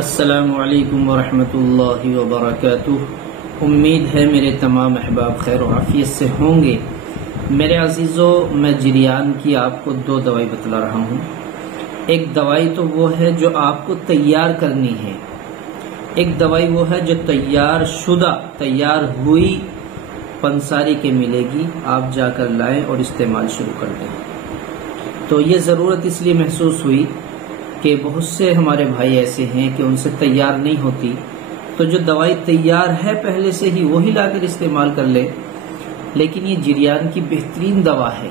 السلام علیکم ورحمۃ اللہ وبرکاتہ۔ امید ہے میرے تمام احباب خیر و عافیت سے ہوں گے۔ میرے عزیزو، میں جریان کی آپ کو دو دوائی بتلا رہا ہوں۔ ایک دوائی تو وہ ہے جو آپ کو تیار کرنی ہے، ایک دوائی وہ ہے جو تیار ہوئی پنساری کے ملے گی، آپ جا کر لائیں اور استعمال شروع کر دیں۔ تو یہ ضرورت اس لیے محسوس ہوئی کہ بہت سے ہمارے بھائی ایسے ہیں کہ ان سے تیار نہیں ہوتی، تو جو دوائی تیار ہے پہلے سے ہی وہی لا کر استعمال کر لے۔ لیکن یہ جریان کی بہترین دوا ہے۔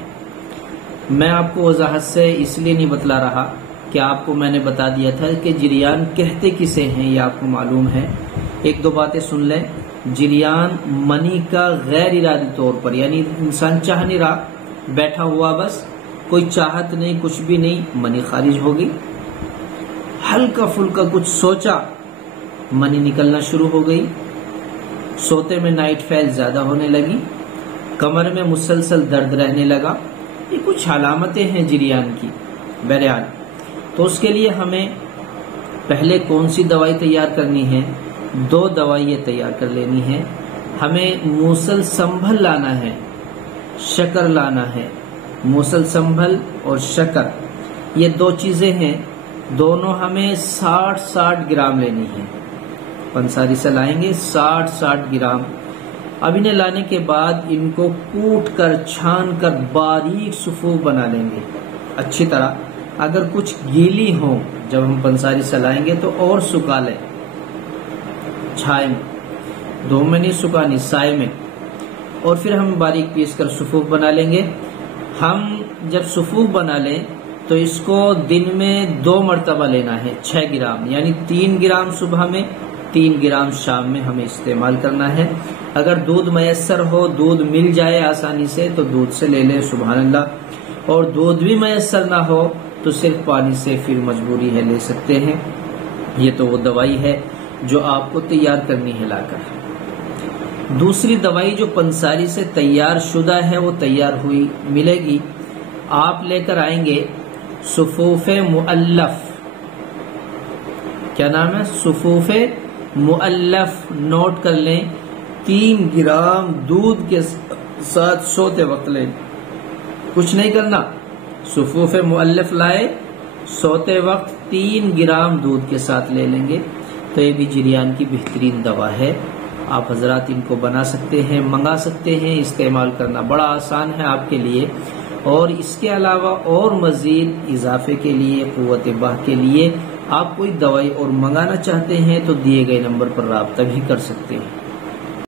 میں آپ کو وضاحت سے اس لیے نہیں بتلا رہا کہ آپ کو میں نے بتا دیا تھا کہ جریان کہتے کسے ہیں، یہ آپ کو معلوم ہے۔ ایک دو باتیں سن لیں۔ جریان منی کا غیر ارادی طور پر، یعنی انسان چاہ نہیں رہا، بیٹھا ہوا، بس کوئی چاہت نہیں، کچھ بھی نہیں، منی خارج ہو گئی۔ ہلکا پھلکا کچھ سوچا، منی نکلنا شروع ہو گئی۔ سوتے میں نائٹ فیل زیادہ ہونے لگی، کمر میں مسلسل درد رہنے لگا۔ یہ کچھ علامتیں ہیں جریان کی۔ بہرحال تو اس کے لیے ہمیں پہلے کون سی دوائی تیار کرنی ہے؟ دو دوائیاں تیار کر لینی ہے۔ ہمیں موصل سنبھل لانا ہے، شکر لانا ہے۔ موصل سنبھل اور شکر، یہ دو چیزیں ہیں، دونوں ہمیں 60 گرام لینی ہے۔ پنساری سے لائیں گے 60 گرام۔ اب انہیں لانے کے بعد ان کو کوٹ کر، چھان کر باریک صفوف بنا لیں گے اچھی طرح۔ اگر کچھ گیلی ہوں جب ہم پنساری سے لائیں گے تو اور سکھا لیں، چھائے میں، دھوپ میں نہیں سکھانی، سائے میں، اور پھر ہم باریک پیس کر صفوف بنا لیں گے۔ ہم جب صفوف بنا لیں تو اس کو دن میں 2 مرتبہ لینا ہے، 6 گرام، یعنی 3 گرام صبح میں، 3 گرام شام میں ہمیں استعمال کرنا ہے۔ اگر دودھ میسر ہو، دودھ مل جائے آسانی سے تو دودھ سے لے لیں، سبحان اللہ۔ اور دودھ بھی میسر نہ ہو تو صرف پانی سے پھر مجبوری ہے، لے سکتے ہیں۔ یہ تو وہ دوائی ہے جو آپ کو تیار کرنی ہے لا کر۔ دوسری دوائی جو پنساری سے تیار شدہ ہے، وہ تیار ہوئی ملے گی، آپ لے کر آئیں گے صفوف مؤلف۔ کیا نام ہے؟ صفوف مؤلف، نوٹ کر لیں۔ 3 گرام دودھ کے ساتھ سوتے وقت لیں، کچھ نہیں کرنا۔ صفوف مؤلف لائے، سوتے وقت 3 گرام دودھ کے ساتھ لے لیں گے۔ تو یہ بھی جریان کی بہترین دوا ہے۔ آپ حضرات ان کو بنا سکتے ہیں، منگا سکتے ہیں، استعمال کرنا بڑا آسان ہے آپ کے لیے۔ اور اس کے علاوہ اور مزید اضافے کے لیے، قوت باہ کے لیے آپ کوئی دوائی اور منگانا چاہتے ہیں تو دیے گئے نمبر پر رابطہ بھی کر سکتے ہیں۔